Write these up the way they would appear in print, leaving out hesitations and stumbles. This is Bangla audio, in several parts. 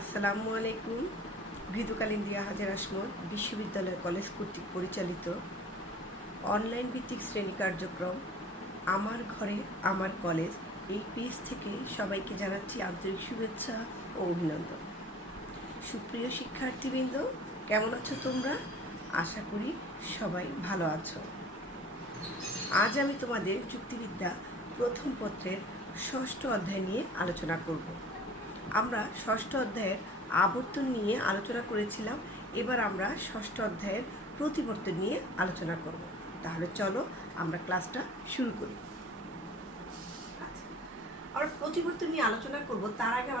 আসসালামু আলাইকুম। গৃহকালীন দিয়া হাজার আসমত বিশ্ববিদ্যালয় কলেজ কর্তৃক পরিচালিত অনলাইন ভিত্তিক শ্রেণী কার্যক্রম আমার ঘরে আমার কলেজ এই পেজ থেকে সবাইকে জানাচ্ছি আন্তরিক শুভেচ্ছা ও অভিনন্দন। সুপ্রিয় শিক্ষার্থীবৃন্দ, কেমন আছো তোমরা? আশা করি সবাই ভালো আছো। আজ আমি তোমাদের যুক্তিবিদ্যা প্রথম পত্রের ষষ্ঠ অধ্যায় নিয়ে আলোচনা করব। আমরা ষষ্ঠ অধ্যায়ের আবর্তন নিয়ে আলোচনা করেছিলাম। এবার আমরা ষষ্ঠ অধ্যায়ের প্রতিবর্তন নিয়ে আলোচনা করব। তাহলে চলো আমরা ক্লাসটা শুরু করি। আমরা প্রতিবর্তন নিয়ে আলোচনা করব, তার আগে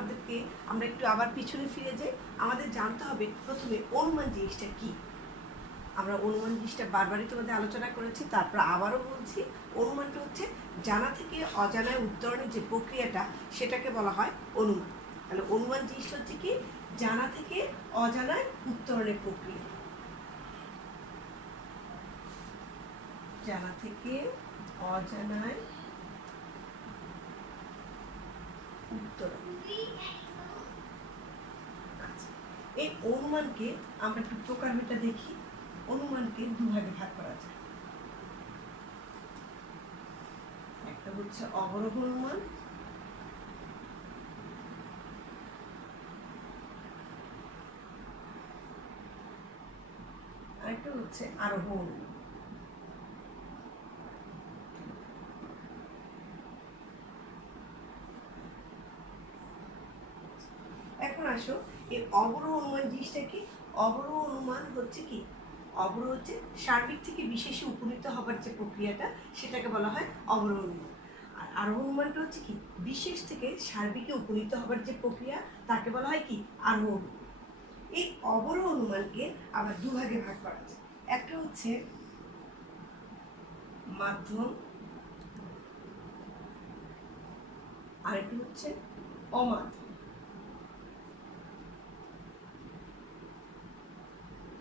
আমরা একটু আবার পিছনে ফিরে যাই। আমাদের জানতে হবে প্রথমে অনুমান জিনিসটা কি। আমরা অনুমান জিনিসটা বারবারই তোমাদের আলোচনা করেছি, তারপর আবারও বলছি। অনুমানটা হচ্ছে জানা থেকে অজানায় উত্তরণের যে প্রক্রিয়াটা, সেটাকে বলা হয় অনুমান। তাহলে অনুমান জিনিসটা হচ্ছে কি? জানা থেকে অজানায় উত্তরণের প্রক্রিয়া। জানা থেকে অজানায় উত্তরণ। আচ্ছা, এই অনুমানকে আমরা একটু প্রকারভেদটা দেখি। অনুমানকে দুভাগে ভাগ করা যায়। একটা হচ্ছে অবরোহ অনুমান, আরেকটা হচ্ছে আরোহ অনুমান। এখন আসো, এই অবরোহ অনুমান জিনিসটা কি? অবরোহ অনুমান হচ্ছে কি? অবরোহ হচ্ছে সার্বিক থেকে বিশেষে উপনীত হবার যে প্রক্রিয়াটা, সেটাকে বলা হয় অবরোহ অনুমান। আর আরোহ অনুমানটা হচ্ছে কি? বিশেষ থেকে সার্বিকে উপনীত হবার যে প্রক্রিয়া, তাকে বলা হয় কি? আরোহ অনুমান। এই অবরোহ অনুমানকে আবার দুভাগে ভাগ করা যায়। একটা হচ্ছে মাধ্যম, আরেকটি হচ্ছে অমাধ্যম।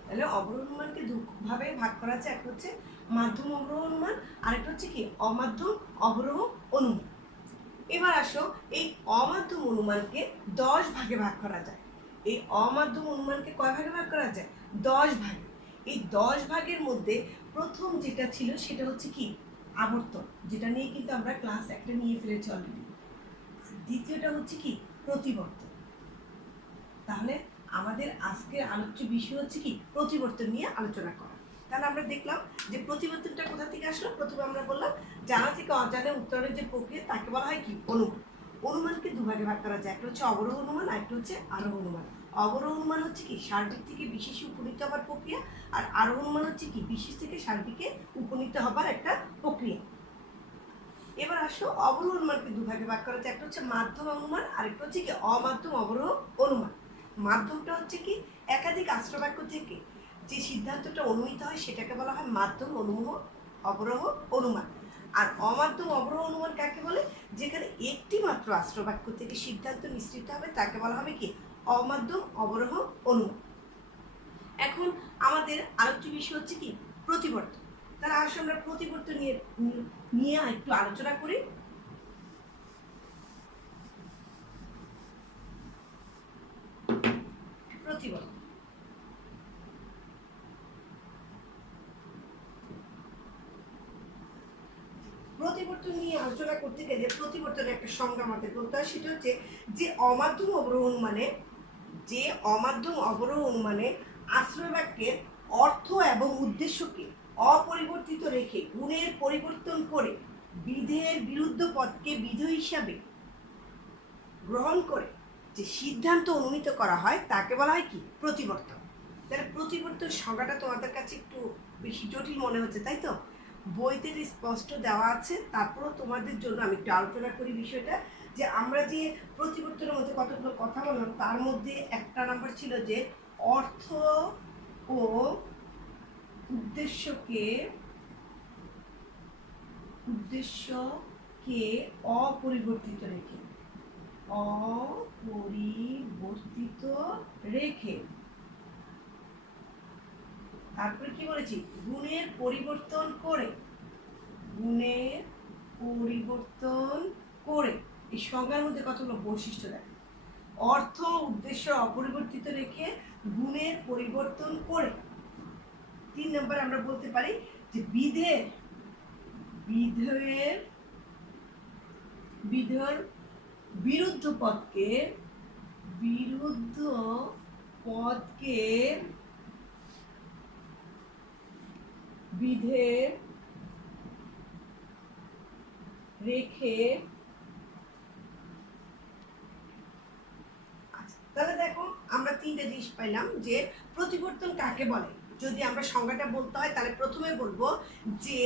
তাহলে অবরোহ অনুমানকে দুভাবে ভাগ করা যায়। একটা হচ্ছে মাধ্যম অবরোহ অনুমান, আরেকটা হচ্ছে কি? অমাধ্যম অবরোহ অনুমান। এবার আসো, এই অমাধ্যম অনুমানকে 10 ভাগে ভাগ করা যায়। এই অমাধ্যম অনুমানকে কয় ভাগে ভাগ করা যায়? 10 ভাগে। এই 10 ভাগের মধ্যে প্রথম যেটা ছিল সেটা হচ্ছে কি? আবর্তন, যেটা নিয়ে কিন্তু আমরা ক্লাস একটা নিয়ে ফেলেছি অলরেডি। দ্বিতীয়টা হচ্ছে কি? প্রতিবর্তন। তাহলে আমাদের আজকের আলোচ্য বিষয় হচ্ছে কি? প্রতিবর্তন নিয়ে আলোচনা করা। তাহলে আমরা দেখলাম যে প্রতিবর্তনটা কোথা থেকে আসলো। প্রথমে আমরা বললাম জানা থেকে অজানা উত্তরের যে প্রক্রিয়া, তাকে বলা হয় কি? অনুমান। অনুমানকে দুভাগে ভাগ করা যায়। একটা হচ্ছে অবরোহ অনুমান, আর একটা হচ্ছে আরোহ অনুমান। অবরোহ অনুমান হচ্ছে কি? সার্বিক থেকে বিশেষে উপনীত হবার প্রক্রিয়া। আর আরোহ অনুমান হচ্ছে কি? বিশেষ থেকে সার্বিকে উপনীত হবার একটা প্রক্রিয়া। এবার আসো, অবরোহ অনুমানকে দুভাগে ভাগ করা যায়। একটা হচ্ছে মাধ্যম অনুমান, আরেকটা হচ্ছে কি? অমাধ্যম অবরোহ অনুমান। মাধ্যমটা হচ্ছে কি? একাধিক আশ্রবাক্য থেকে যে সিদ্ধান্তটা অনুমিত হয়, সেটাকে বলা হয় মাধ্যম অবরোহ অনুমান। আর অমাধ্যম অবরোহ অনুমান কাকে বলে? যেখানে একটি মাত্র আশ্রবাক্য থেকে সিদ্ধান্ত নিশ্চিত হবে, তাকে বলা হবে কি? অমাধ্যম অবরোহ অনুমান। এখন আমাদের আলোচ্য বিষয় হচ্ছে কি? প্রতিবর্তন। তাহলে আসলে আমরা প্রতিবর্তন নিয়ে একটু আলোচনা করি। প্রতিবর্তন প্রতিবর্তন নিয়ে আলোচনা করতে গেলে প্রতিবর্তনের একটা সংজ্ঞা আমাদের বলতে হয়। সেটা হচ্ছে যে অমাধ্যম অবরোহ অনুমানে আশ্রয় বাক্যের অর্থ এবং উদ্দেশ্যকে অপরিবর্তিত রেখে গুণের পরিবর্তন করে বিধের বিরুদ্ধ পদকে বিধ হিসাবে গ্রহণ করে যে সিদ্ধান্ত অনুমিত করা হয়, তাকে বলা হয় কি? প্রতিবর্তন। তাহলে প্রতিবর্তন সংজ্ঞাটা তোমাদের কাছে একটু বেশি জটিল মনে হচ্ছে, তাই তো? বইতে স্পষ্ট দেওয়া আছে, তারপরও তোমাদের জন্য আমি একটু আলোচনা করি বিষয়টা। যে আমরা যে প্রতিবর্তনের মধ্যে কতগুলো কথা বললাম, তার মধ্যে একটা নাম্বার ছিল যে অর্থ ও উদ্দেশ্যকে অপরিবর্তিত রেখে তারপরে কি বলেছি? গুণের পরিবর্তন করে এই সংজ্ঞার মধ্যে কতগুলো বৈশিষ্ট্য দেখে। অর্থ উদ্দেশ্য অপরিবর্তিত রেখে গুণের পরিবর্তন করে। 3 নম্বর আমরা বলতে পারি যে বিধের বিরুদ্ধ পদকে বিধে রেখে। তাহলে দেখো আমরা 3টে জিনিস পাইলাম যে প্রতিবর্তন কাকে বলে। যদি আমরা সংজ্ঞাটা বলতে হয় তাহলে প্রথমে বলবো যে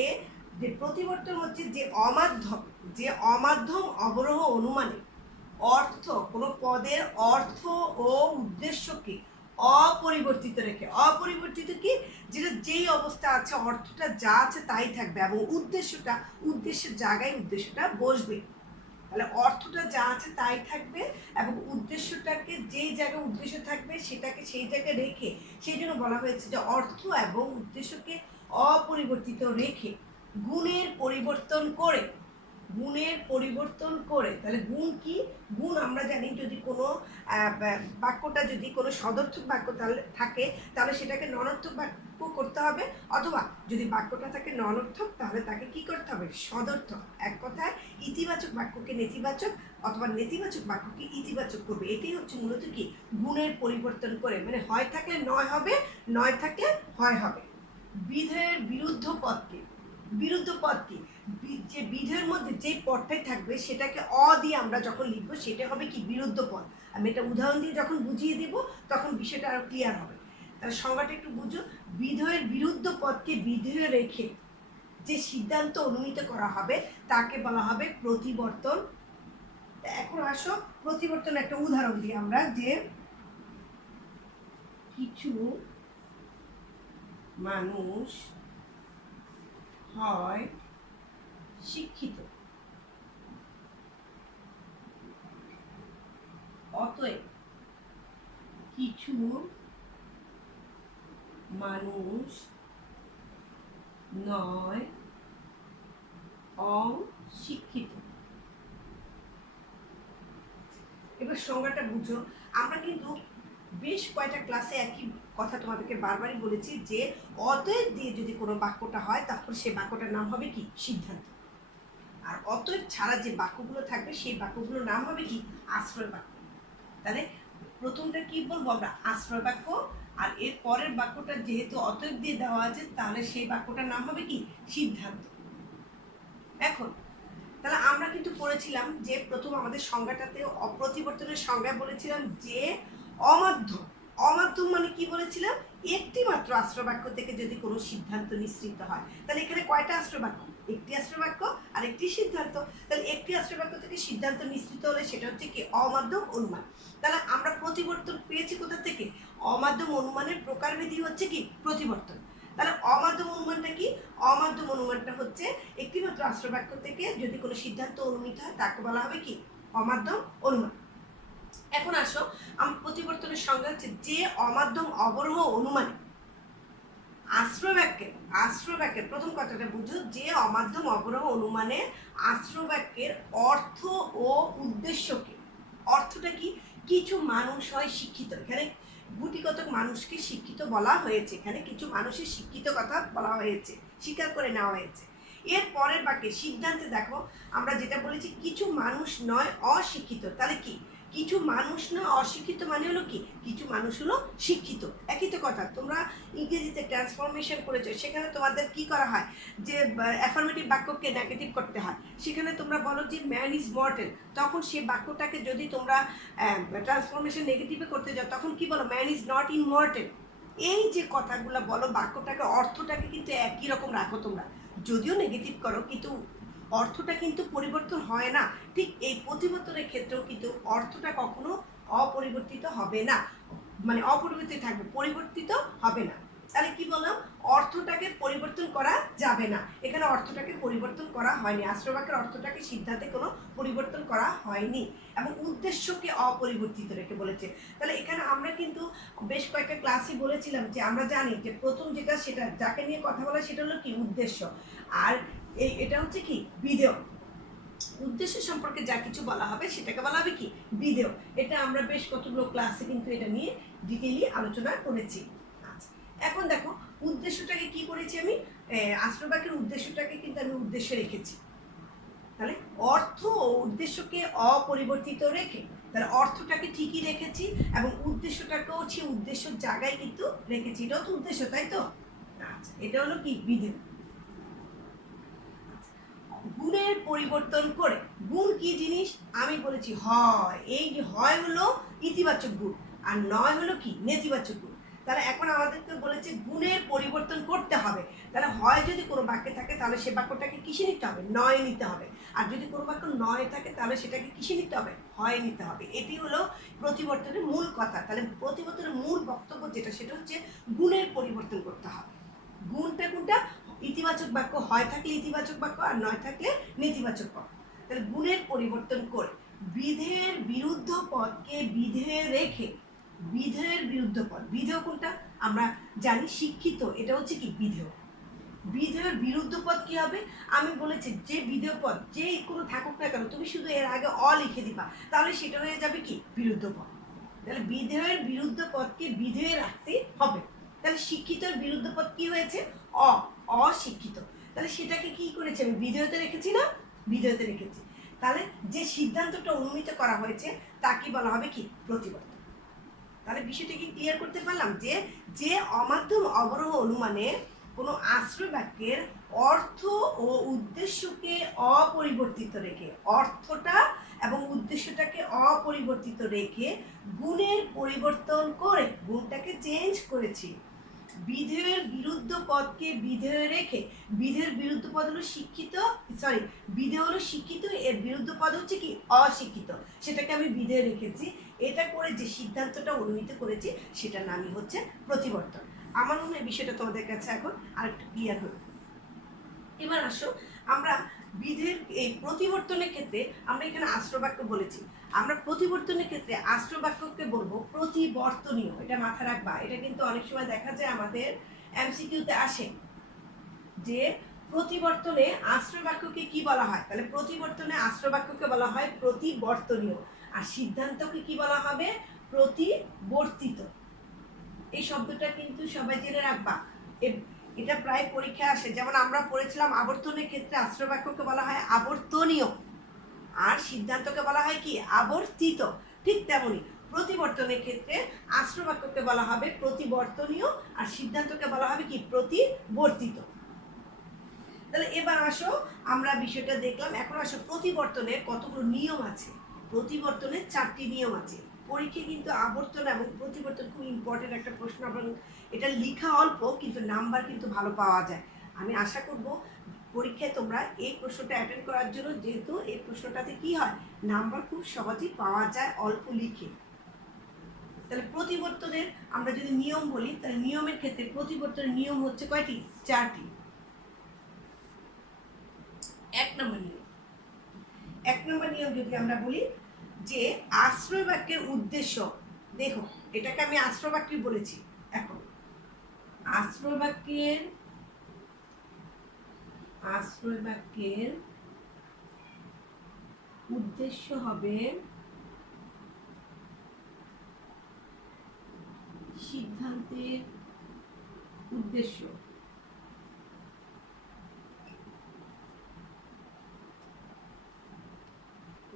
প্রতিবর্তন হচ্ছে যে অমাধ্যম অবরোহ অনুমানে অর্থ কোনো পদের অর্থ ও উদ্দেশ্যকে অপরিবর্তিত রেখে। অপরিবর্তিত কি, যেটা যেই অবস্থা আছে অর্থটা যা আছে তাই থাকবে এবং উদ্দেশ্যের জায়গায় উদ্দেশ্যটা বসবে। তাহলে অর্থটা যা আছে তাই থাকবে এবং উদ্দেশ্যটাকে যেই জায়গায় উদ্দেশ্য থাকবে সেটাকে সেই জায়গায় রেখে, সেই জন্য বলা হয়েছে যে অর্থ এবং উদ্দেশ্যকে অপরিবর্তিত রেখে গুণের পরিবর্তন করে। তাহলে গুণ কি? গুণ আমরা জানি যদি কোনো বাক্যটা যদি কোনো সদর্থক বাক্য তাহলে থাকে তাহলে সেটাকে ননর্থক বাক্য করতে হবে, অথবা যদি বাক্যটা থাকে ননর্থক তাহলে তাকে কি করতে হবে? সদর্থক। এক কথায় ইতিবাচক বাক্যকে নেতিবাচক অথবা নেতিবাচক বাক্যকে ইতিবাচক করবে। এটাই হচ্ছে মূলত কি গুণের পরিবর্তন করে, মানে হয় থাকলে নয় হবে, নয় থাকলে হয় হবে। বিধের বিরুদ্ধ পদকে যে বিধের মধ্যে যে পদটাই থাকবে সেটাকে অ দিয়ে আমরা যখন লিখবো সেটা হবে কি বিরুদ্ধ পদ। আমি এটা উদাহরণ দিয়ে যখন বুঝিয়ে দিব তখন বিষয়টা আরো ক্লিয়ার হবে। তাহলে সংজ্ঞাটা একটু বুঝো। বিধেয়ের বিরুদ্ধ পদকে বিধেয় রেখে যে সিদ্ধান্ত অনুমিত করা হবে তাকে বলা হবে প্রতিবর্তন। এখন আসো প্রতিবর্তন একটা উদাহরণ দিই আমরা, যে কিছু মানুষ হয় শিক্ষিত, অতএব কিছু মানুষ নয় অশিক্ষিত। এবার সংজ্ঞাটা বুঝো। আমরা কিন্তু বেশ কয়টা ক্লাসে একই কথা তোমাদেরকে বারবারই বলেছি যে অতএব দিয়ে যদি কোনো বাক্যটা হয় তারপর সেই বাক্যটার নাম হবে কি সিদ্ধান্ত, আর অতএব ছাড়া যে বাক্যগুলো থাকবে সেই বাক্যগুলোর নাম হবে কি আশ্রয় বাক্য। তাহলে প্রথমটা কি বলবো আমরা? আশ্রয় বাক্য। আর এর পরের বাক্যটা যেহেতু অতএব দিয়ে দেওয়া আছে তাহলে সেই বাক্যটার নাম হবে কি সিদ্ধান্ত। এখন তাহলে আমরা কিন্তু পড়েছিলাম যে প্রথম আমাদের সংজ্ঞাটাতে অপ্রতিবর্তনের সংজ্ঞা বলেছিলাম যে অমাধ্যম মানে কি বলেছিলাম? একটি মাত্র আশ্রয় বাক্য থেকে যদি কোনো সিদ্ধান্ত নিঃসৃত হয়। তাহলে এখানে কয়টা আশ্রয় বাক্য? একটি আশ্রয় বাক্য আর একটি সিদ্ধান্ত। তাহলে একটি আশ্রয় বাক্য থেকে সিদ্ধান্ত নিঃসৃত হলে সেটা হচ্ছে কি অমাধ্যম অনুমান। তাহলে আমরা প্রতিবর্তন পেয়েছি কোথা থেকে? অমাধ্যম অনুমানের প্রকারভেদই হচ্ছে কি প্রতিবর্তন। তাহলে অমাধ্যম অনুমানটা কি? অমাধ্যম অনুমানটা হচ্ছে একটি মাত্র আশ্রয় বাক্য থেকে যদি কোনো সিদ্ধান্ত অনুমিত হয় তাকে বলা হবে কি অমাধ্যম অনুমান। এখন আসো প্রতিবর্তনের সংজ্ঞা হচ্ছে যে অমাধ্যম অবরোহ অনুমানে আশ্রয় বাক্যের প্রথম কথাটা বুঝো, যে অমাধ্যম অবরোহ অনুমানে আশ্রয় বাক্যের অর্থ ও উদ্দেশ্যকে। অর্থটা কি? কিছু মানুষ হয় শিক্ষিত। এখানে গুটিগত মানুষকে শিক্ষিত বলা হয়েছে, এখানে কিছু মানুষের শিক্ষিত কথা বলা হয়েছে, স্বীকার করে নেওয়া হয়েছে। এর পরের বাক্যে সিদ্ধান্তে দেখো আমরা যেটা বলেছি কিছু মানুষ নয় অশিক্ষিত। তাহলে কি কিছু মানুষ না অশিক্ষিত মানে হলো কি কিছু মানুষ হলো শিক্ষিত। একই তো কথা। তোমরা ইংরেজিতে ট্রান্সফরমেশন করেছো, সেখানে তোমাদের কি করা হয় যে অ্যাফার্মেটিভ বাক্যকে নেগেটিভ করতে হয়। সেখানে তোমরা বলো যে ম্যান ইজ মর্টেল, তখন সেই বাক্যটাকে যদি তোমরা ট্রান্সফরমেশন নেগেটিভে করতে যাও তখন কি বলো? Man is not immortal. এই যে কথাগুলো বলো বাক্যটাকে অর্থটাকে কিন্তু একই রকম রাখো তোমরা, যদিও নেগেটিভ করো কিন্তু অর্থটা কিন্তু পরিবর্তন হয় না। ঠিক এই প্রতিবর্তনের ক্ষেত্রেও কিন্তু অর্থটা কখনো অপরিবর্তিত হবে না, মানে অপরিবর্তিত থাকবে, পরিবর্তিত হবে না। তাহলে কি বললাম? অর্থটাকে পরিবর্তন করা যাবে না। এখানে অর্থটাকে পরিবর্তন করা হয়নি, আশ্রয় বাক্যের অর্থটাকে সিদ্ধান্তে কোনো পরিবর্তন করা হয়নি এবং উদ্দেশ্যকে অপরিবর্তিত রেখে বলেছে। তাহলে এখানে আমরা কিন্তু বেশ কয়েকটা ক্লাসে বলেছিলাম যে আমরা জানি যে প্রথম যেটা সেটা যাকে নিয়ে কথা বলা সেটা হলো কি উদ্দেশ্য, আর এটা হচ্ছে কি বিধেয়। উদ্দেশ্য সম্পর্কে যা কিছু বলা হবে সেটাকে বলা হবে কি বিধেয়। এটা আমরা বেশ কতগুলো ক্লাসে কিন্তু এটা নিয়ে ডিটেইলি আলোচনা করেছি। আচ্ছা, এখন দেখো উদ্দেশ্যটাকে কি করেছি আমি, আশ্রয় বাক্যের উদ্দেশ্যটাকে কিন্তু আমি উদ্দেশ্যে রেখেছি। তাহলে অর্থ ও উদ্দেশ্যকে অপরিবর্তিত রেখে, তাহলে অর্থটাকে ঠিকই রেখেছি এবং উদ্দেশ্যটাকেও সে উদ্দেশ্যের জায়গায় কিন্তু রেখেছি। এটাও তো উদ্দেশ্য, তাই তো? আচ্ছা, এটা হলো কি বিধেয়। গুণের পরিবর্তন করে, গুণ কি জিনিস আমি বলেছি হয়, এই যে হয় হলো ইতিবাচক গুণ আর নয় হলো কি নেতিবাচক গুণ। তাহলে এখন আমাদেরকে বলেছে গুণের পরিবর্তন করতে হবে। তাহলে হয় যদি কোনো বাক্যে থাকে তাহলে সে বাক্যটাকে কিসে নিতে হবে, নয় নিতে হবে। আর যদি কোনো বাক্য নয় থাকে তাহলে সেটাকে কিসে নিতে হবে, হয় নিতে হবে। এটি হলো প্রতিবর্তনের মূল কথা। তাহলে প্রতিবর্তনের মূল বক্তব্য যেটা সেটা হচ্ছে গুণের পরিবর্তন করতে হবে। গুণটা কোনটা, ইতিবাচক বাক্য হয় থাকলে ইতিবাচক বাক্য আর নয় থাকলে নেতিবাচক বাক্য। তাহলে গুণের পরিবর্তন করে বিধেয়ের বিরুদ্ধ পদকে বিধেয়ে রেখে, বিধেয়ের বিরুদ্ধ পদ, বিধেয় কোনটা আমরা জানি শিক্ষিত, এটা হচ্ছে কি বিধেয়। বিধেয়ের বিরুদ্ধ পদ কি হবে, আমি বলেছি যে বিধেয় পদ যে কোনো থাকুক না কেন তুমি শুধু এর আগে অ লিখে দিবা, তাহলে সেটা হয়ে যাবে কি বিরুদ্ধ পদ। তাহলে বিধেয়ের বিরুদ্ধ পদকে বিধেয়ে রাখতে হবে। তাহলে শিক্ষিতর বিরুদ্ধ পদ কি হয়েছে, অশিক্ষিত। তাহলে সেটাকে কি করেছে আমি বিধেয়তে রেখেছি না, বিধেয়তে রেখেছি। তাহলে যে সিদ্ধান্তটা অনুমিত করা হয়েছে তাকে বলা হবে কি প্রতিবর্তন। তাহলে বিষয়টা কি ক্লিয়ার করতে পারলাম যে যে অমাধ্যম অবরোহ অনুমানে কোনো আশ্রয় বাক্যের অর্থ ও উদ্দেশ্যকে অপরিবর্তিত রেখে, অর্থটা এবং উদ্দেশ্যটাকে অপরিবর্তিত রেখে গুণের পরিবর্তন করে, গুণটাকে চেঞ্জ করেছি, বিধেয়ের বিরুদ্ধ পদকে বিধেয়ে রেখে, বিধেয়ের বিরুদ্ধ পদ হলো শিক্ষিত, সরি বিধেয় হলো শিক্ষিত, এর বিরুদ্ধ পদ হচ্ছে কি অশিক্ষিত, সেটাকে আমি বিধেয়ে রেখেছি। এটা করে যে সিদ্ধান্তটা অনুমিত করেছি সেটার নামই হচ্ছে প্রতিবর্তন। আমার মনে হয় বিষয়টা তোমাদের কাছে এখন আরেকটু ক্লিয়ার হলো। এবার আসো আমরা বিধের এই প্রতিবর্তনের ক্ষেত্রে আমরা এখানে আশ্রয় বাক্য বলেছি, আমরা প্রতিবর্তনের ক্ষেত্রে আশ্রয় বাক্যকে বলবো প্রতিবর্তনীয়। এটা মাথায় রাখবা, এটা কিন্তু অনেক সময় দেখা যায় আমাদের এমসিকিউতে আসে যে প্রতিবর্তনে আশ্রয় বাক্যকে কি বলা হয়। তাহলে প্রতিবর্তনে আশ্রয় বাক্যকে বলা হয় প্রতিবর্তনীয়, আর সিদ্ধান্তকে কি বলা হবে, প্রতিবর্তিত। এই শব্দটা কিন্তু সবাই জেনে রাখবা, এটা প্রায় পরীক্ষায় আসে। যেমন আমরা পড়েছিলাম আবর্তনের ক্ষেত্রে আশ্রয় বাক্যকে বলা হয় আবর্তনীয় আর সিদ্ধান্তকে বলা হয় কি আবর্তিত। ঠিক তেমনি প্রতিবর্তনের ক্ষেত্রে আশ্রয় বাক্যকে বলা হবে প্রতিবর্তনীয় আর সিদ্ধান্তকে বলা হবে কি প্রতিবর্তিত। তাহলে এবার আসো আমরা বিষয়টা দেখলাম। এখন আসো প্রতিবর্তনের কতগুলো নিয়ম আছে। প্রতিবর্তনের 4টি নিয়ম আছে। পরীক্ষায় কিন্তু আবর্তন এবং প্রতিবর্তন খুব ইম্পর্টেন্ট একটা প্রশ্ন, এবং এটা লেখা অল্প কিন্তু নাম্বার কিন্তু ভালো পাওয়া যায়। আমি আশা করব পরীক্ষায় তোমরা এই প্রশ্নটা অ্যাটেন্ড করার জন্য, যেহেতু এই প্রশ্নটাতে কি হয় নাম্বার খুব সহজেই পাওয়া যায় অল্প লিখে। তাহলে প্রতিবর্তনের আমরা যদি নিয়ম বলি, তাহলে নিয়মের ক্ষেত্রে প্রতিবর্তনের নিয়ম হচ্ছে কয়টি, 4টি। 1 নম্বর নিয়ম, 1 নম্বর নিয়ম যদি আমরা বলি যে আশ্রয় বাক্যের উদ্দেশ্য, দেখো এটাকে আমি আশ্রয় বাক্য বলেছি। এখন আশ্রয় বাক্যের উদ্দেশ্য হবে সিদ্ধান্তের উদ্দেশ্য।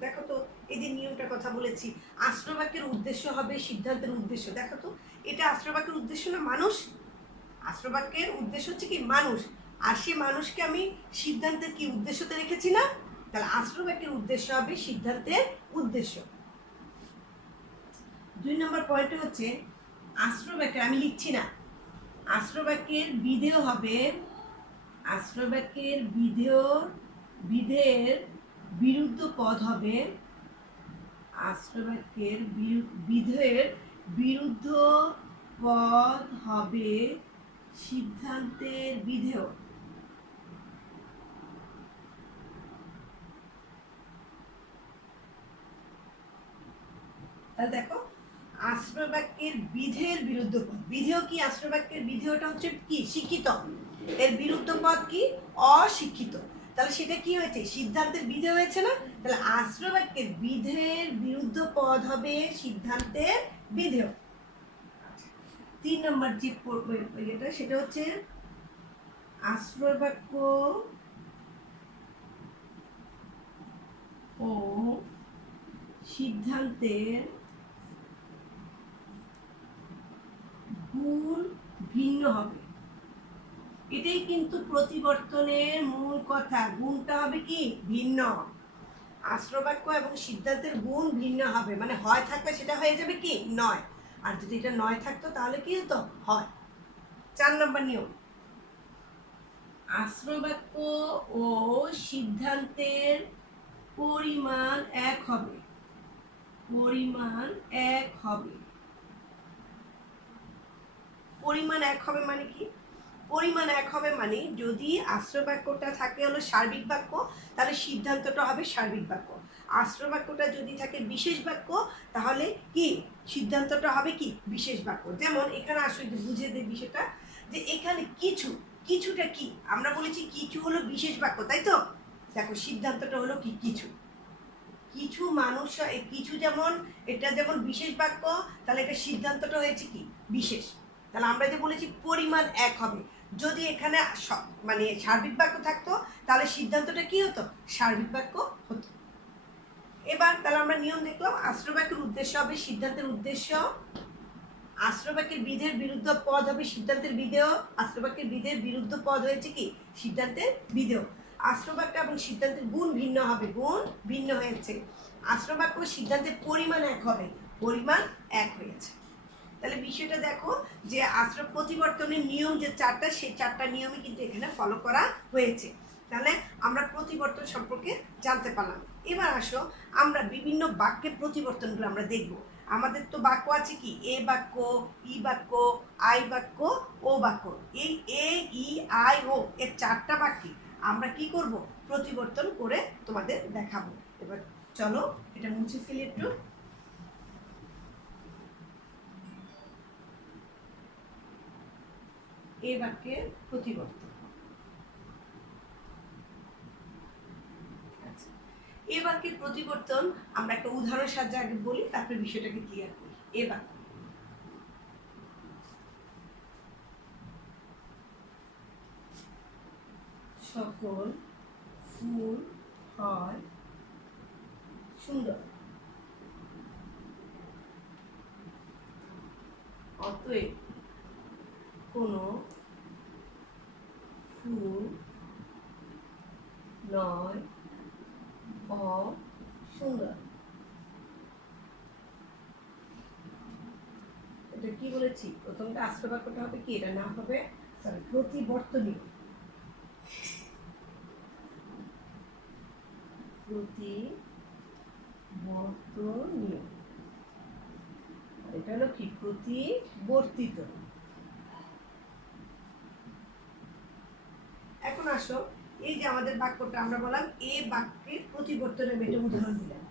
দেখো তো এই যে নিয়মটার কথা বলেছি, আশ্রয় বাক্যের উদ্দেশ্য হবে সিদ্ধান্তের উদ্দেশ্য। দেখো তো এটা আশ্রয় বাক্যের উদ্দেশ্য না মানুষ, আশ্রয় বাক্যের উদ্দেশ্য হচ্ছে কি মানুষ, আর সে মানুষকে আমি সিদ্ধান্তের কি উদ্দেশ্যতে রেখেছি না, তাহলে আশ্রয় বাক্যের উদ্দেশ্য হবে সিদ্ধান্তের উদ্দেশ্য। 2 নম্বর পয়েন্ট হচ্ছে আশ্রয় বাক্যের, আমি লিখছি না, আশ্রয় বাক্যের বিধেয় হবে, আশ্রয় বাক্যের বিধেয়ের বিরুদ্ধ পদ হবে, আশ্রয় বাক্যের বিধেয়ের বিরুদ্ধ পদ হবে সিদ্ধান্তের বিধেয়। তাহলে দেখো আশ্রয় বাক্যের বিধেয়ের বিরুদ্ধ পদ, বিধেয় কি আশ্রয় বাক্যের বিধেয়টা হচ্ছে কি শিক্ষিত, এর বিরুদ্ধ পদ কি অশিক্ষিত। তাহলে সেটা কি হয়েছে, সিদ্ধান্তের বিধেয় হয়েছে না? তাহলে আশ্রয় বাক্যের বিধেয়ের বিরুদ্ধ পদ হবে সিদ্ধান্তের বিধেয়। 3 নম্বর যে এটা সেটা হচ্ছে আশ্রয় বাক্য ও সিদ্ধান্তের গুণ ভিন্ন হবে। এটাই কিন্তু প্রতিবর্তনের মূল কথা, গুণটা হবে কি ভিন্ন। আশ্রয় বাক্য এবং সিদ্ধান্তের গুণ ভিন্ন হবে, মানে হয় থাকলে সেটা হয়ে যাবে কি নয়, আর যদি এটা নয় থাকতো তাহলে কি হতো হয়। 4 নম্বর নিয়ম, আশ্রয় বাক্য ও সিদ্ধান্তের পরিমাণ এক হবে। পরিমাণ এক হবে। পরিমাণ এক হবে মানে কি? পরিমাণ এক হবে মানে যদি আশ্রয় বাক্যটা থাকে হলো সার্বিক বাক্য, তাহলে সিদ্ধান্তটা হবে সার্বিক বাক্য। আশ্রয় বাক্যটা যদি থাকে বিশেষ বাক্য, তাহলে কি সিদ্ধান্তটা হবে কি বিশেষ বাক্য। যেমন এখানে আসলে বুঝে দেয় বিষয়টা, যে এখানে কিছু, কিছুটা কি আমরা বলেছি কিছু হলো বিশেষ বাক্য, তাই তো? দেখো সিদ্ধান্তটা হলো কি কিছু। কিছু মানুষ, কিছু যেমন এটা যেমন বিশেষ বাক্য, তাহলে এটা সিদ্ধান্তটা হয়েছে কি বিশেষ। তাহলে আমরা যে বলেছি পরিমাণ এক হবে, যদি এখানে মানে সার্বিক বাক্য থাকতো তাহলে সিদ্ধান্তটা কি হতো সার্বিক বাক্য হতো। এবার তাহলে আমরা নিয়ম দেখলাম, আশ্রয় বাক্যের উদ্দেশ্য হবে সিদ্ধান্তের উদ্দেশ্য, আশ্রয় বাক্যের বিধের বিরুদ্ধ পদ হবে সিদ্ধান্তের বিধেয়। আশ্রয় বাক্যের বিধের বিরুদ্ধ পদ হয়েছে কি সিদ্ধান্তের বিধেয়। আশ্রয় বাক্য এবং সিদ্ধান্তের গুণ ভিন্ন হবে, গুণ ভিন্ন হয়েছে। আশ্রয় বাক্য সিদ্ধান্তের পরিমাণ এক হবে, পরিমাণ এক হয়েছে। তাহলে বিষয়টা দেখো যে আশ্রয় প্রতিবর্তনের নিয়ম যে 4টা, সেই 4টা নিয়মই কিন্তু এখানে ফলো করা হয়েছে। তাহলে আমরা প্রতিবর্তন সম্পর্কে জানতে পারলাম। এবার আসো আমরা বিভিন্ন বাক্যের প্রতিবর্তনগুলো আমরা দেখব। আমাদের তো বাক্য আছে কি এ বাক্য, ই বাক্য, আই বাক্য, ও বাক্য। এই এ, ই, আই, ও এর 4টা বাক্যে আমরা কি করব প্রতিবর্তন করে তোমাদের দেখাবো। এবার চলো এটা মুছে ফেলি একটু। এ বাক্যের প্রতিবর্তন। আচ্ছা, এ বাক্যের প্রতিবর্তন আমরা একটা উদাহরণের সাহায্যে আগে বলি, তারপরে বিষয়টাকে ক্লিয়ার করি। এ বাক্য, সকল ফুল হয় সুন্দর, অতএব কোনো ফুল নয় অসুন্দর। এটা কি বলেছি, প্রথমটা আশ্রয় বাক্যটা হবে কি, এটা না হবে সরি প্রতিবর্তনীয়। প্রতিবর্তনীয়, এটা হলো কি প্রতিবর্তিত। এখন আসো এই যে আমাদের বাক্যটা আমরা বললাম এ বাক্যের প্রতিবর্তনের একটা উদাহরণ দিলাম।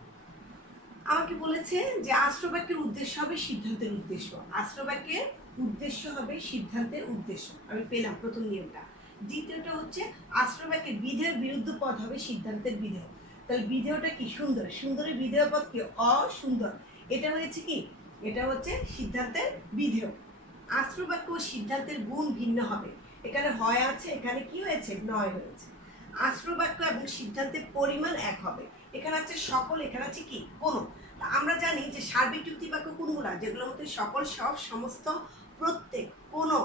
আমাকে বলেছে যে আশ্রয় বাক্যের উদ্দেশ্য হবে সিদ্ধান্তের উদ্দেশ্য। আশ্রয় বাক্যের উদ্দেশ্য হবে সিদ্ধান্তের উদ্দেশ্য, আমি পেলাম প্রথম নিয়মটা। দ্বিতীয়টা হচ্ছে আশ্রয় বাক্যের বিধেয়ের বিরুদ্ধ পদ হবে সিদ্ধান্তের বিধেয়। তাহলে বিধেয়টা কি সুন্দর, সুন্দরের বিধেয় পদ কি অসুন্দর, এটা হয়েছে কি এটা হচ্ছে সিদ্ধান্তের বিধেয়। আশ্রয় বাক্য ও সিদ্ধান্তের গুণ ভিন্ন হবে, এখানে হয় আছে, এখানে কি হয়েছে নয় হয়েছে। আশ্রয় বাক্য এবং সিদ্ধান্তের পরিমাণ এক হবে, এখানে আছে সকল, এখানে আছে কি কোনো। আমরা জানি যে সার্বিক যুক্তি বাক্য কোনগুলা, যেগুলোর মধ্যে সকল, সব, সমস্ত, প্রত্যেক, কোনো,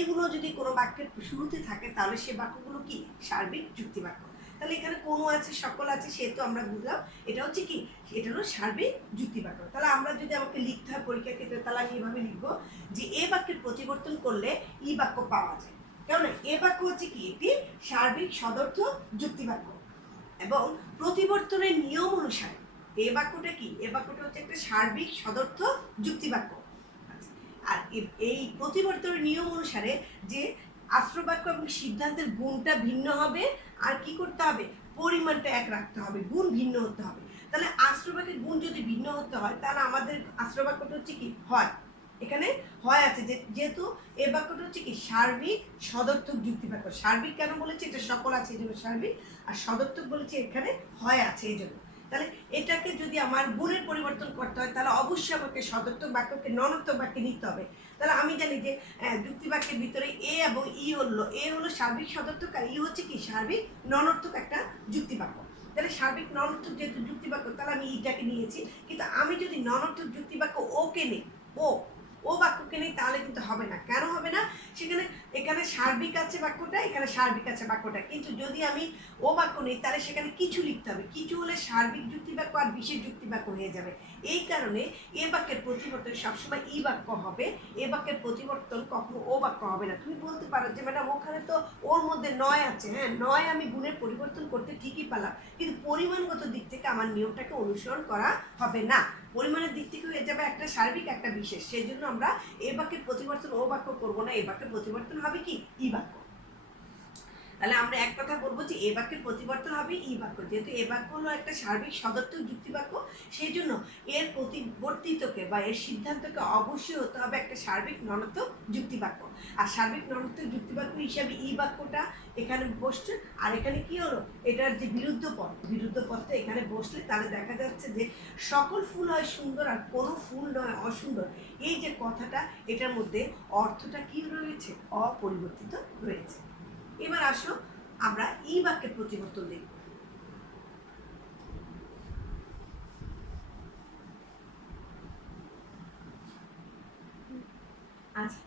এগুলো যদি কোনো বাক্যের শুরুতে থাকে তাহলে সে বাক্যগুলো কি সার্বিক যুক্তি বাক্য। তাহলে এখানে কোনো আছে, সকল আছে, সেহেতু আমরা বুঝলাম এটা হচ্ছে কি এটা হলো সার্বিক যুক্তি বাক্য। তাহলে আমরা যদি আমাকে লিখতে হয় পরীক্ষার ক্ষেত্রে, তাহলে আমি এভাবে লিখবো যে এ বাক্যের প্রতিবর্তন করলে ই বাক্য পাওয়া যায়। কেননা এ বাক্য হচ্ছে কি একটি সার্বিক সদর্থ যুক্তি বাক্য, এবং প্রতিবর্তনের নিয়ম অনুসারে এ বাক্যটা কি, এ বাক্যটা হচ্ছে একটা সার্বিক সদর্থ যুক্তি বাক্য। আর এই প্রতিবর্তনের নিয়ম অনুসারে যে আশ্রয় বাক্য এবং সিদ্ধান্তের গুণটা ভিন্ন হবে, আর কি করতে হবে পরিমাণটা এক রাখতে হবে, গুণ ভিন্ন হতে হবে। তাহলে আশ্রয় বাক্যের গুণ যদি ভিন্ন হতে হয়, তাহলে আমাদের আশ্রয় বাক্যটা হচ্ছে কি হয়, এখানে হয় আছে যেহেতু এই বাক্যটা হচ্ছে কি সার্বিক সদর্থক যুক্তি বাক্য। সার্বিক কেন বলেছি, এটা সকল আছে এই জন্য সার্বিক, আর সদর্থক বলেছি এখানে হয় আছে এই জন্য। তাহলে এটাকে যদি আমার গুণের পরিবর্তন করতে হয় তাহলে অবশ্যই আমাকে সদর্থক বাক্যকে ননর্থক বাক্যে নিতে হবে। তাহলে আমি জানি যে যুক্তি বাক্যের ভিতরে এ এবং ই হলো, এ হলো সার্বিক সদর্থক আর ই হচ্ছে কি সার্বিক ননর্থক একটা যুক্তি বাক্য। তাহলে সার্বিক ননর্থক যেহেতু যুক্তি বাক্য তাহলে আমি ইটাকে নিয়েছি, কিন্তু আমি যদি ননর্থক যুক্তি বাক্য ওকে নিই, ও বাক্যকে নেই তাহলে কিন্তু হবে না। কেন হবে না, সেখানে এখানে সার্বিক আছে বাক্যটা, এখানে সার্বিক আছে বাক্যটা, কিন্তু যদি আমি ও বাক্য নেই তাহলে সেখানে কিছু লিখতে হবে। কিছু হলে সার্বিক যুক্তি বাক্য আর বিশেষ যুক্তি বাক্য হয়ে যাবে। এই কারণে এ বাক্যের প্রতিবর্তন সবসময় ই বাক্য হবে, এ বাক্যের প্রতিবর্তন কখনো ও বাক্য হবে না। তুমি বলতে পারো যে ম্যাডাম ওখানে তো ওর মধ্যে নয় আছে, হ্যাঁ নয় আমি গুণের পরিবর্তন করতে ঠিকই পারলাম, কিন্তু পরিমাণগত দিক থেকে আমার নিয়মটাকে অনুসরণ করা হবে না। পরিমাণের দিক থেকে হয়ে যাবে একটা সার্বিক একটা বিশেষ, সেই জন্য আমরা এ বাক্যের প্রতিবর্তন ও বাক্য করবো না, এ বাক্যের প্রতিবর্তন হবে কি ই বাক্য। তাহলে আমরা এক কথা বলবো যে এ বাক্যের প্রতিবর্তন হবে ই বাক্য। যেহেতু এ বাক্য হলো একটা সার্বিক সদর্থক যুক্তি বাক্য, সেই জন্য এর প্রতিবর্তিতকে বা এর সিদ্ধান্তকে অবশ্যই হতে হবে একটা সার্বিক ননর্থক যুক্তি বাক্য। আর সার্বিক ননর্থক যুক্তি বাক্য হিসাবে ই বাক্যটা এখানে বসছে, আর এখানে কি হলো এটার যে বিরুদ্ধ পদটা এখানে বসলে তাহলে দেখা যাচ্ছে যে সকল ফুল হয় সুন্দর আর কোনো ফুল নয় অসুন্দর, এই যে কথাটা এটার মধ্যে অর্থটা কি রয়েছে, অপরিবর্তিত রয়েছে। এবার আসো আমরা ই বাক্যের প্রতিবর্তন দেখব। আচ্ছা,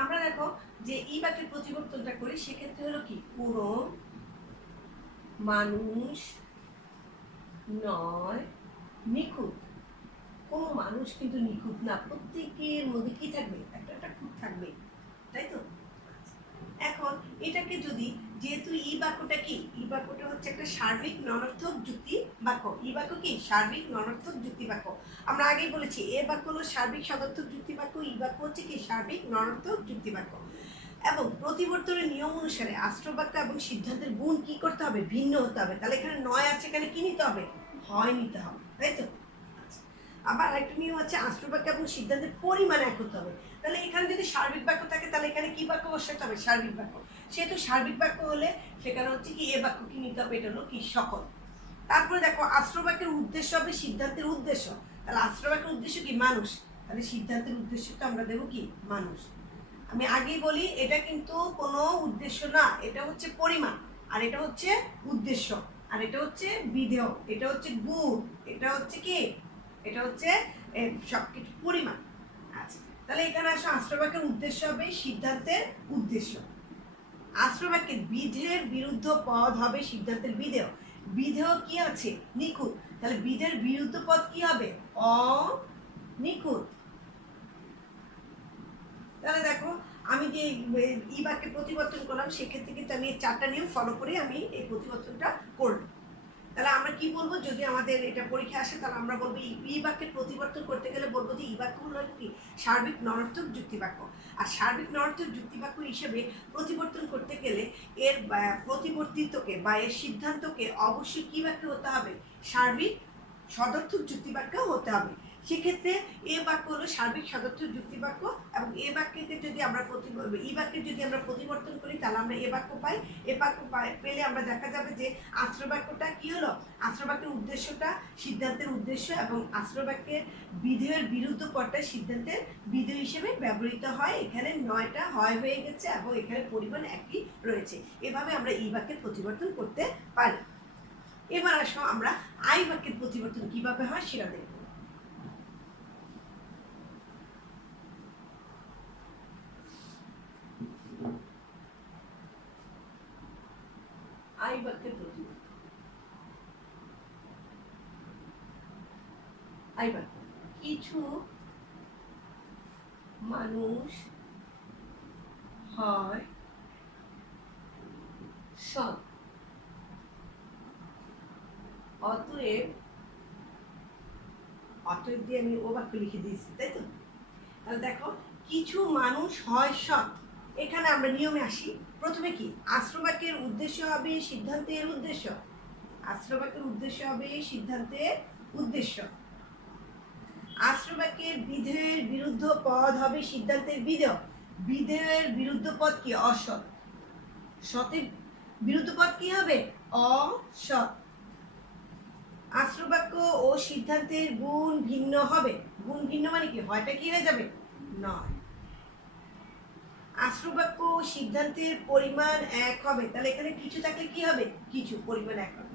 আমরা দেখো যে ই বাক্যের প্রতিবর্তনটা করি, সেক্ষেত্রে হলো কি কোনো মানুষ নয় নিখুঁত। কোনো মানুষ কিন্তু নিখুঁত না, প্রত্যেকের মধ্যে কি থাকবে একটা একটা খুঁত থাকবে, তাই তো। এখন এটাকে যদি, যেহেতু ই বাক্যটা কি, ই বাক্যটা হচ্ছে একটা সার্বিক ননর্থক যুক্তি বাক্য। ই বাক্য কি সার্বিক ননর্থক যুক্তি বাক্য। আমরা আগেই বলেছি এ বাক্য হলো সার্বিক সদর্থক যুক্তি বাক্য, ই বাক্য হচ্ছে কি সার্বিক ননর্থক যুক্তি বাক্য। এবং প্রতিবর্তনের নিয়ম অনুসারে আশ্রবাক্য এবং সিদ্ধান্তের গুণ কি করতে হবে, ভিন্ন হতে হবে। তাহলে এখানে নয় আছে, এখানে কি নিতে হবে, হয় নিতে হবে, তাই তো। আবার একটা নিয়ম আছে আশ্রবাক্য এবং সিদ্ধান্তের পরিমাণ এক হতে হবে। তাহলে এখানে যদি সার্বিক বাক্য থাকে তাহলে এখানে কি বাক্য বসাতে হবে, সার্বিক বাক্য। সেহেতু সার্বিক বাক্য হলে সেখানে হচ্ছে কি এ বাক্য কি নিতে হবে, এটা হলো কি সকল। তারপরে দেখো আশ্রবাক্যের উদ্দেশ্য হবে সিদ্ধান্তের উদ্দেশ্য। তাহলে আশ্রবাক্যের উদ্দেশ্য কি মানুষ, তাহলে সিদ্ধান্তের উদ্দেশ্যটা আমরা দেবো কি মানুষ। আমি আগেই বলি এটা কিন্তু কোনো উদ্দেশ্য না, এটা হচ্ছে পরিমাণ, আর এটা হচ্ছে উদ্দেশ্য, আর এটা হচ্ছে বিধেয়, এটা হচ্ছে গুণ, এটা হচ্ছে কি, এটা হচ্ছে সবকিছু পরিমাণ। আচ্ছা, তাহলে এখানে আসো আশ্রবাক্যের উদ্দেশ্য হবে সিদ্ধান্তের উদ্দেশ্য। আশ্রবাক্যের বিধের বিরুদ্ধ পদ হবে সিদ্ধান্তের বিধেয়। বিধেয় কি আছে নিখুঁত, তাহলে বিধের বিরুদ্ধ পদ কি হবে অনিখুঁত। তাহলে দেখো আমি যে ই বাক্যে প্রতিবর্তন করলাম, সেক্ষেত্রে কিন্তু আমি এই চারটা নিয়ম ফলো করে আমি এই প্রতিবর্তনটা করলাম। তাহলে আমরা কি বলবো, যদি আমাদের এটা পরীক্ষা আসে তাহলে আমরা বলবো ই বাক্যের প্রতিবর্তন করতে গেলে বলবো যে ই বাক্য হলো কি সার্বিক ননর্থক যুক্তি বাক্য। আর সার্বিক ননর্থক যুক্তি বাক্য হিসেবে প্রতিবর্তন করতে গেলে এর প্রতিবর্তিতকে বা এর সিদ্ধান্তকে অবশ্যই কি বাক্য হতে হবে, সার্বিক সদর্থক যুক্তি বাক্য হতে হবে। সেক্ষেত্রে এ বাক্য হলো সার্বিক সদর্থক যুক্তি বাক্য, এবং এ বাক্যকে যদি আমরা ই বাক্যে যদি আমরা প্রতিবর্তন করি তাহলে আমরা এ বাক্য পাই। এ বাক্য পেলে আমরা দেখা যাবে যে আশ্রয় বাক্যটা কি হলো, আশ্রয় বাক্যের উদ্দেশ্যটা সিদ্ধান্তের উদ্দেশ্য, এবং আশ্রয় বাক্যের বিধেয়ের বিরুদ্ধ পদটা সিদ্ধান্তের বিধেয় হিসেবে ব্যবহৃত হয়। এখানে নয়টা হয় হয়ে গেছে এবং এখানে পরিমাণ একই রয়েছে। এভাবে আমরা ই বাক্যের প্রতিবর্তন করতে পারি। এবার আসো আমরা আই বাক্যের প্রতিবর্তন কিভাবে হয় সেটা দেখব। আই বাক্যের প্রতিবর্তন, আই বাক্য কিছু মানুষ হয় সৎ, অতএব, অতএব দিয়ে আমি ও বাক্য লিখে দিয়েছি, তাই তো। তাহলে দেখো কিছু মানুষ হয় সৎ, এখানে আমরা নিয়মে আসি। প্রথমে কি আশ্রবাক্যের উদ্দেশ্য হবে সিদ্ধান্তের উদ্দেশ্য, আশ্রবাক্যের উদ্দেশ্য হবে সিদ্ধান্তের উদ্দেশ্য। আশ্রবাক্যের বিধেয়ের বিরুদ্ধ পদ হবে সিদ্ধান্তের বিধেয়। বিধেয়ের বিরুদ্ধ পদ কি? অসৎ। সতের বিরুদ্ধ পদ কি হবে? অসৎ। আশ্রবাক্য ও সিদ্ধান্তের গুণ ভিন্ন হবে। গুণ ভিন্ন মানে কি? হয়টা কি হয়ে যাবে? নয়। আশ্রবাক্য ও সিদ্ধান্তের পরিমাণ এক হবে। তাহলে এখানে কিছু থাকলে কি হবে? কিছু, পরিমাণ এক হবে।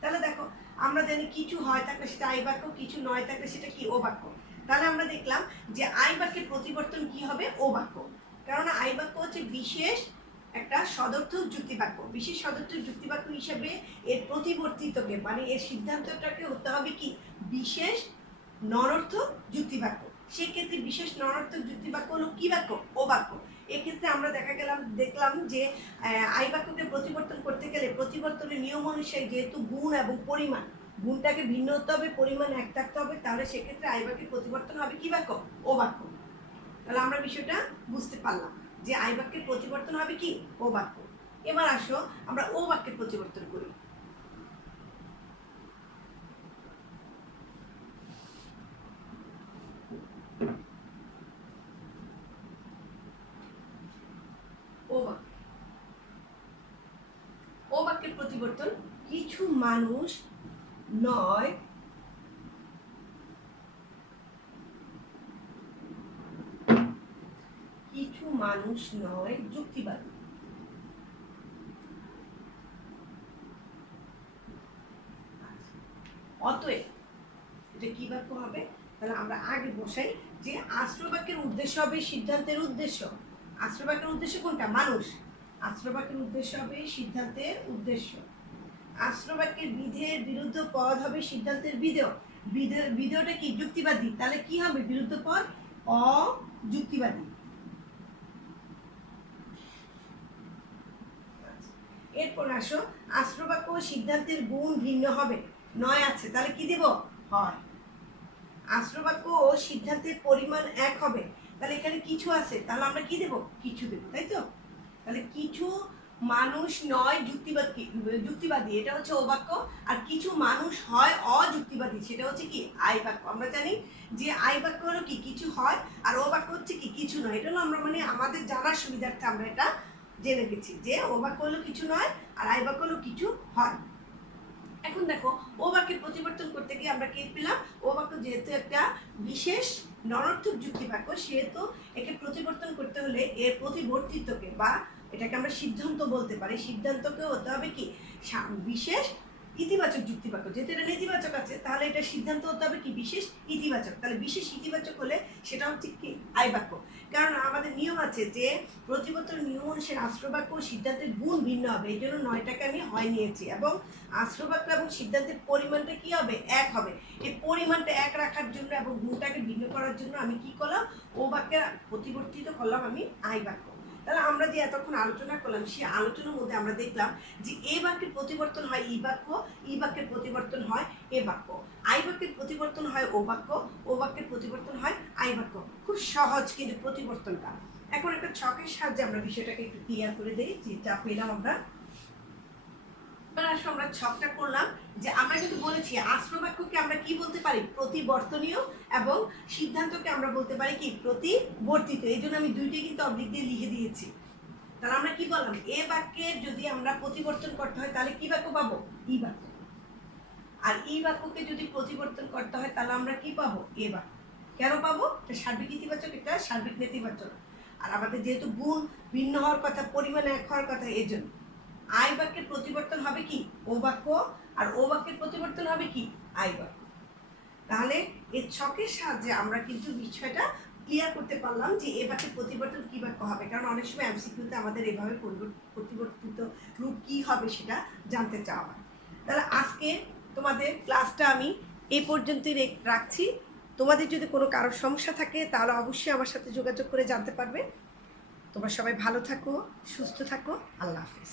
তাহলে দেখো, আমরা জানি কিছু হয় থাকলে সেটা আই বাক্য, কিছু নয় থাকলে সেটা কি? ও বাক্য। তাহলে আমরা দেখলাম যে আই বাক্যের প্রতিবর্তন কি হবে? ও বাক্য। কারণ আই বাক্য হচ্ছে বিশেষ একটা সদর্থক যুক্তি বাক্য। বিশেষ সদর্থক যুক্তি বাক্য হিসেবে এর প্রতিবর্তিতকে মানে এর সিদ্ধান্তটাকে হতে হবে কি? বিশেষ নরর্থক যুক্তি বাক্য। সেক্ষেত্রে বিশেষ নরর্থক যুক্তি বাক্য হলো কি বাক্য? ও বাক্য। এক্ষেত্রে আমরা দেখলাম যে আই বাক্যকে প্রতিবর্তন করতে গেলে প্রতিবর্তনের নিয়ম অনুসারে যেহেতু গুণ এবং পরিমাণ, গুণটাকে ভিন্ন হতে হবে, পরিমাণ এক থাকতে হবে, তাহলে সেক্ষেত্রে আই বাক্যের প্রতিবর্তন হবে কি বাক্য? ও বাক্য। তাহলে আমরা বিষয়টা বুঝতে পারলাম যে আই বাক্যের প্রতিবর্তন হবে কি? ও বাক্য। এবার আসো আমরা ও বাক্যের প্রতিবর্তন করি। ও বাক্যের প্রতিবর্তন কিছু মানুষ নয় যুক্তিবাদী। অতএব এটা কি বাক্য হবে? তাহলে আমরা আগে বসাই যে আশ্রবাক্যের উদ্দেশ্য হবে সিদ্ধান্তের উদ্দেশ্য। আশ্রবাক্যের উদ্দেশ্য কোনটা? মানুষ। আশ্রবাক্যের উদ্দেশ্য হবে সিদ্ধান্তের উদ্দেশ্য। আশ্রবাক্যের বিধেয়ের বিরুদ্ধ পদ হবে সিদ্ধান্তের বিধেয়। বিধেয়টা কি? যুক্তিবাদী। তাহলে কি হবে বিরুদ্ধ পদ? অযুক্তিবাদী। এরপর আসো, আশ্রবাক্য ও সিদ্ধান্তের গুণ ভিন্ন হবে। নয় আছে, তাহলে কি দেব? হয়। আশ্রবাক্য ও সিদ্ধান্তের পরিমাণ এক হবে। তাহলে এখানে কিছু আছে, তাহলে আমরা কি দেব? কিছু দেব, তাই তো? তাহলে কিছু মানুষ নয় যুক্তিবাদী, এটা হচ্ছে ও বাক্য। আর কিছু মানুষ হয় অযুক্তিবাদী, সেটা হচ্ছে কি? আই বাক্য। আমরা জানি যে আই বাক্য হলো কি? কিছু হয়, আর ও বাক্য হচ্ছে কি? কিছু নয়। এটা হলো আমরা মানে আমাদের জানার সুবিধার্থে আমরা এটা জেনে গেছি যে ও বাক্য হলো কিছু নয় আর আই বাক্য হলো কিছু হয়। এখন দেখো, ও বাক্যের পরিবর্তন করতে গিয়ে আমরা কি পেলাম? ও বাক্য যেহেতু একটা বিশেষ নরর্থক যুক্তি বাক্য, সেহেতু একে প্রতিবর্তন করতে হলে এর প্রতিবর্তিতকে বা এটাকে আমরা সিদ্ধান্ত বলতে পারি, সিদ্ধান্তকে হতে হবে কি? বিশেষ ইতিবাচক যুক্তি বাক্য। যেহেতু এটা নেতিবাচক আছে, তাহলে এটা সিদ্ধান্ত হতে হবে কি? বিশেষ ইতিবাচক। তাহলে বিশেষ ইতিবাচক হলে সেটা হচ্ছে কি? আই বাক্য। কারণ আমাদের নিয়ম আছে যে প্রতিবর্তন নিয়ম অনুসারে আশ্রবাক্য ও সিদ্ধান্তের গুণ ভিন্ন হবে। এই জন্য 9টাকে আমি হয় নিয়েছি, এবং আশ্রবাক্য এবং সিদ্ধান্তের পরিমাণটা কি হবে? এক হবে। এই পরিমাণটা এক রাখার জন্য এবং গুণটাকে ভিন্ন করার জন্য আমি কি করলাম? ও বাক্যের পরিবর্তিত করলাম আমি আই বাক্য। তাহলে আমরা যে এতক্ষণ আলোচনা করলাম, সেই আলোচনার মধ্যে আমরা দেখলাম যে এ বাক্যের প্রতিবর্তন হয় ই বাক্য, ই বাক্যের প্রতিবর্তন হয় এ বাক্য, আই বাক্যের প্রতিবর্তন হয় ও বাক্য, ও বাক্যের প্রতিবর্তন হয় আই বাক্য। খুব সহজ কিন্তু প্রতিবর্তনটা। এখন একটা ছকের সাহায্যে আমরা বিষয়টাকে একটু ক্লিয়ার করে দিই, যেটা পেলাম আমরা। এবার আসলে আমরা ছকটা করলাম যে আমরা কিন্তু বলেছি আশ্রবাক্যকে আমরা কি বলতে পারি? প্রতিবর্তনীয়, এবং সিদ্ধান্তকে আমরা বলতে পারি কি? প্রতিবর্তিত। এই জন্য আমি দুইটাই কিন্তু অবলিক দিয়ে লিখে দিয়েছি। তাহলে আমরা কি বললাম? এ বাক্যের যদি আমরা প্রতিবর্তন করতে হয় তাহলে কি বাক্য পাবো? ই বাক্য। আর ই বাক্যকে যদি প্রতিবর্তন করতে হয় তাহলে আমরা কি পাবো? এ বাক্য। কেন পাবো? এটা সার্বিক ইতিবাচক, এটা সার্বিক নেতিবাচক। আর আমাদের যেহেতু গুণ ভিন্ন হওয়ার কথা, পরিমাণ এক হওয়ার কথা, এই জন্য আই বাক্যের প্রতিবর্তন হবে কি? ও বাক্য। আর ও বাক্যের প্রতিবর্তন হবে কি? আই বাক্য। তাহলে এই ছকের সাহায্যে আমরা কিন্তু বিষয়টা ক্লিয়ার করতে পারলাম যে এ বাক্যের প্রতিবর্তন কি বাক্য হবে। কারণ অনেক সময় এমসিকিউতে আমাদের এভাবে প্রতিবর্তিত রূপ কি হবে সেটা জানতে চাওয়া হয়। তাহলে আজকে তোমাদের ক্লাসটা আমি এই পর্যন্তই রাখছি। তোমাদের যদি কোনো কারোর সমস্যা থাকে তাহলে অবশ্যই আমার সাথে যোগাযোগ করে জানতে পারবে। তোমরা সবাই ভালো থাকো, সুস্থ থাকো। আল্লাহ হাফেজ।